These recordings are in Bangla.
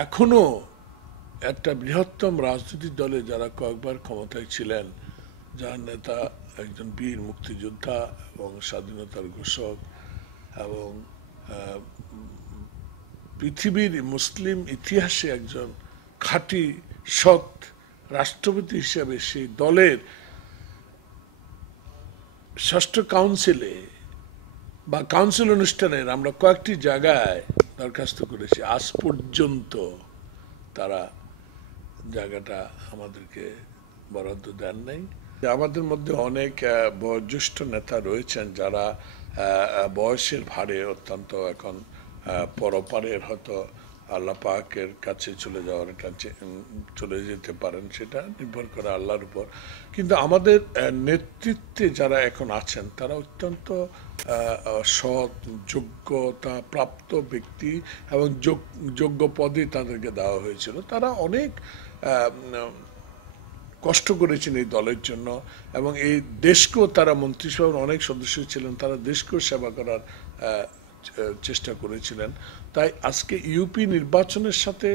এখনো একটা বৃহত্তম রাজনৈতিক দলে যারা কয়েকবার ক্ষমতায় ছিলেন, যার নেতা একজন বীর মুক্তিযোদ্ধা এবং স্বাধীনতার ঘোষক এবং পৃথিবীর মুসলিম ইতিহাসে একজন খাঁটি সৎ রাষ্ট্রপতি হিসেবে সেই দলের ষষ্ঠ কাউন্সিলে বা কাউন্সিল অনুষ্ঠানের আমরা কয়েকটি জায়গায় দরখাস্ত করেছি, আজ পর্যন্ত তারা জায়গাটা আমাদেরকে বরাদ্দ দেন নাই। আমাদের মধ্যে অনেক বয়োজ্যেষ্ঠ নেতা রয়েছেন যারা বয়সের ভারে অত্যন্ত এখন পরপারের হয়তো আল্লাহ পাকের কাছে চলে যাওয়ার একটা চলে যেতে পারেন, সেটা নির্ভর করে আল্লাহর উপর। কিন্তু আমাদের নেতৃত্বে যারা এখন আছেন তারা অত্যন্ত সৎ, যোগ্যতা প্রাপ্ত ব্যক্তি এবং যোগ্য পদে তাদেরকে দেওয়া হয়েছিল। তারা অনেক কষ্ট করেছেন এই দলের জন্য এবং এই দেশকেও তারা মন্ত্রিসভার অনেক সদস্য ছিলেন, তারা দেশকেও সেবা করার চেষ্টা করেছিলেন। তাই আজকে ইউপি নির্বাচনের সাথে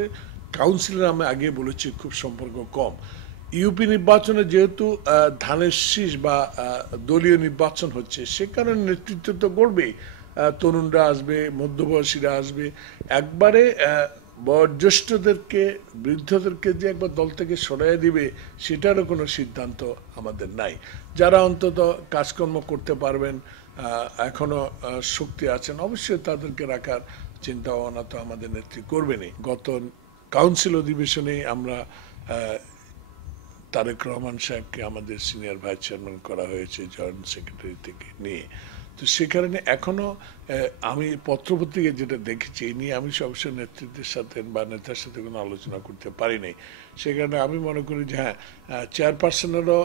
কাউন্সিলের আমি আগে বলেছি খুব সম্পর্ক কম। ইউপি নির্বাচনে যেহেতু ধানের শীষ বা দলীয় নির্বাচন হচ্ছে, সে কারণে নেতৃত্ব তো গড়বেই, তরুণরা আসবে, মধ্যবয়সীরা আসবে। একবারে বয়োজ্যেষ্ঠদেরকে, বৃদ্ধদেরকে যে একবার দল থেকে সরাইয়া দিবে সেটারও কোনো সিদ্ধান্ত আমাদের নাই। যারা অন্তত কাজকর্ম করতে পারবেন, এখনো শক্তি আছেন, অবশ্যই তাদেরকে রাখার চিন্তা ভাবনা তো আমাদের নেত্রী করবেনই। গত কাউন্সিল অধিবেশনে আমরা তারেক রহমান সাহেবকে আমাদের সিনিয়র ভাইস চেয়ারম্যান করা হয়েছে জয়েন্ট সেক্রেটারি থেকে নিয়ে। তো সে কারণে এখনো আমি পত্রপত্রিকায় যেটা দেখেছি এই নিয়ে আমি সবসময় নেতৃত্বের সাথে বা নেতার সাথে কোনো আলোচনা করতে পারিনি। সে কারণে আমি মনে করি যে হ্যাঁ, চেয়ারপারসনেরও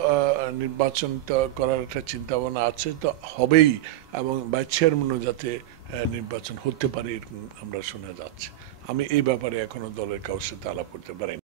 নির্বাচন করার একটা চিন্তাভাবনা আছে, তো হবেই, এবং ভাইস চেয়ারম্যানও যাতে নির্বাচন হতে পারে এরকম আমরা শোনা যাচ্ছে। আমি এই ব্যাপারে এখনো দলের কারোর সাথে আলাপ করতে পারিনি।